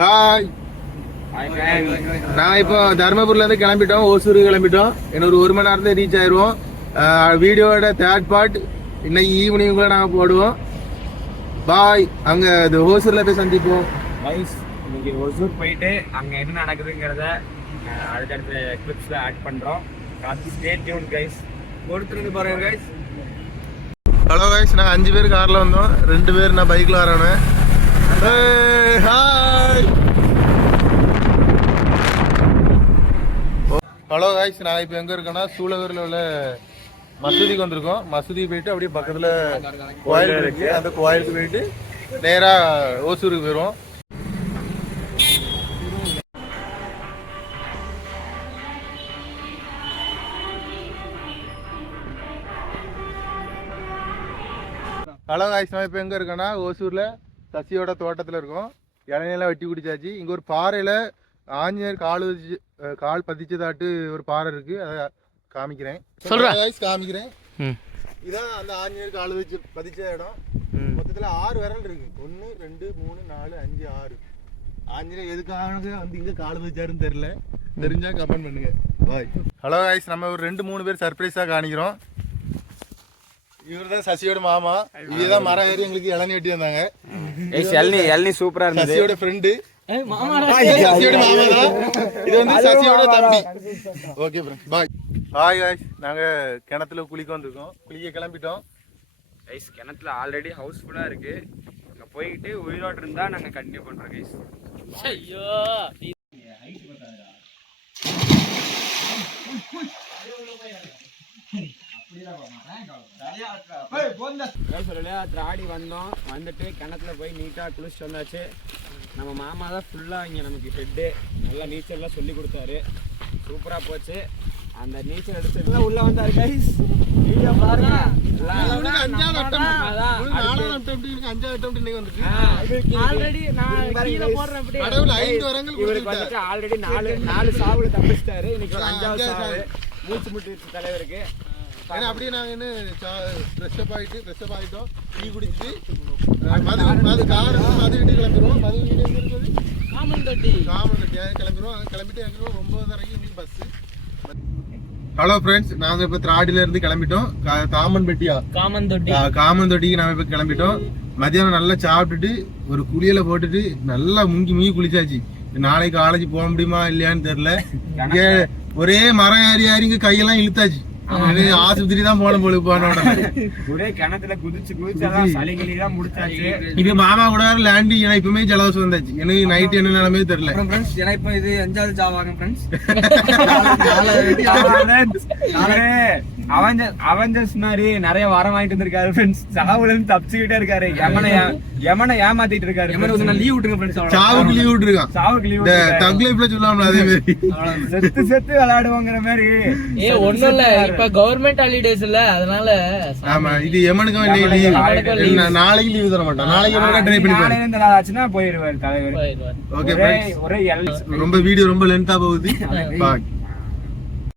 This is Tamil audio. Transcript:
ஹாய். நான் இப்போ தர்மபுரில இருந்து கிளம்பிட்டோம், ஓசூர் கிளம்பிட்டோம். இன்னொரு 1 மணி நேரத்துல ரீச் ஆயிடுவோம். வீடியோட 3rd பார்ட் இன்னைக்கு ஈவினிங்குள்ள நாங்க போடுவோம். பாய். அங்க ஓசூர்ல போய் சந்திப்போம். இன்னைக்கு ஓசூர் போயிட்டு அங்க என்ன நடக்குதுங்கிறத அடுத்தடுத்த கிளிப்ஸ்ல ஆட் பண்றோம். Stay tune guys. பொறுத்திருந்து பாருங்க கைஸ். ஹலோ கைஸ், நாங்கள் 5 பேர் காரில் வந்தோம், 2 பேர் நான் பைக்கில் வரேன்னு. ஹாய். ஹலோ கைஸ், நான் இப்போ எங்கே இருக்கேன்னா சூளகிரியில் உள்ள மசூதிக்கு வந்திருக்கோம். மசூதி போயிட்டு அப்படியே பக்கத்தில் கோயில் இருக்கு, அந்த கோயிலுக்கு போயிட்டு நேராக ஓசூருக்கு போயிடுவோம். ஹலோ காய்ஸ், நான் இப்போ எங்கே இருக்கேன்னா ஓசூரில் சசியோட தோட்டத்தில் இருக்கோம். இளநிலாம் வெட்டி குடிச்சாச்சு. இங்கே ஒரு பாறையில் ஆஞ்சநேயர் கால் பதிச்சதாட்டு ஒரு பாறை இருக்குது, அதை காமிக்கிறேன். காய்ஸ் காமிக்கிறேன். இதான் அந்த ஆஞ்சநேயர் கால் பதிச்ச இடம். மொத்தத்தில் 6 விரல் இருக்குது. 1 2 3 4 5 6. ஆஞ்சநேயர் எதுக்காக வந்து இங்கே கால் பதிச்சாருன்னு தெரில, தெரிஞ்சால் கமெண்ட் பண்ணுங்க. பாய். ஹலோ காய்ஸ், நம்ம ஒரு 2-3 பேர் சர்ப்ரைஸாக காணிக்கிறோம். இவர்தான் சசியோட மாமா. இதுதான் மரம் ஏறி எங்களுக்கு இளநீ வெட்டி வந்தாங்க. இளநீ சூப்பரா இருந்தது. சசியோட ஃப்ரெண்டு, சசியோட மாமா தான். இது வந்து சசியோட தம்பி. ஓகே ஃப்ரெண்ட்ஸ், பாய். ஹாய் காய்ஸ், நாங்க கிணத்துல குளிக்க வந்திருக்கோம். குளிக்க கிளம்பிட்டோம். கைஸ், கிணத்துல ஆல்ரெடி ஹவுஸ்ஃபுல்லா இருக்கு. அங்க போயிட்டு உயிரோடு இருந்தா நாங்க கண்டினியூ பண்றோம் கைஸ். ஐயோ திராடி வந்தோம். வந்துட்டு கிணத்துல போய் நீட்டா குளிச்சுட்டு வந்தாச்சு. நம்ம மாமா தான் ஃபுல்லா இங்க நமக்கு ஹெட்டு நல்லா நீச்சல்லாம் சொல்லி கொடுத்தாரு. சூப்பரா போச்சு. அந்த நீச்சல் எடுத்து உள்ள வந்தாரு கைஸ். வீடியோ பாருங்க. ஆல்ரெடி 4 சாவுல தப்பிச்சிட்டாரு. இன்னைக்கு 5வது சாவு. மூச்சு முட்டு தலைவருக்கு. அப்படியே நாங்க என்ன ஃப்ரெஷ்அப் ஆயிட்டோம், டீ குடிச்சிட்டு மது கிளம்பிடுவோம். மது வீடு எங்க இருக்குது? காமன்தொட்டி கிளம்பிடுவோம். கிளம்பிட்டு எங்க 9:30 இன்னைக்கு பஸ். ஹலோ ஃப்ரெண்ட்ஸ், நாங்க இப்ப திராடில இருந்து கிளம்பிட்டோம். காமன்தொட்டிக்கு நாம இப்ப கிளம்பிட்டோம். மதியானம் நல்லா சாப்பிட்டுட்டு ஒரு குளியல போட்டுட்டு நல்லா முங்கி குளிச்சாச்சு. நாளைக்கு காலேஜ் போக முடியுமா இல்லையான்னு தெரியல. இங்க ஒரே மரம் ஏறி இங்க கையெல்லாம் இழுத்தாச்சு. ஆஸ்பத்திரி தான் போன போல ஒரே கிணத்துல குதிச்சு சளிகளெல்லாம் முடிச்சாச்சு. இது மாமா கூட லேண்டி இப்பவுமே ஜலவசம் வந்தாச்சு. எனக்கு நைட் என்ன நிலைமே தெரியல. இப்ப இது 5வது சாவாங்க ஃப்ரெண்ட்ஸ். அவெஞ்சர்ஸ் மாதிரி நிறைய வரம் வாங்கிட்டு வந்திருக்காரு ஃப்ரெண்ட்ஸ். சாவுல இருந்து தப்பிச்சுக்கிட்டே இருக்காரு. யமனை ஏமாத்திட்டு இருக்காரு. லீவ் விட்டுருங்க ஃப்ரெண்ட்ஸ். சாவுக்கு லீவ் விட்டுருக்கான். சாவுக்கு லீவ் தக் லைஃப்ல சொல்லாமல அதே மாதிரி செத்து விளையாடுவோங்கிற மாதிரி. ஒண்ணும் இல்ல, இப்ப கவர்மெண்ட் ஹாலிடேஸ் இல்ல, அதனால. ஆமா, இது எமனுக்கு லீவ். நாளைக்கு லீவ் தர மாட்டான். நாளைக்கு ட்ரை பண்ணி பாருங்க. இந்த நாள் ஆச்சுன்னா போயிடுவார் தலைவர். ஓகே ஃப்ரெண்ட்ஸ், ரொம்ப வீடியோ ரொம்ப லென்த்தா போகுது. பாய்.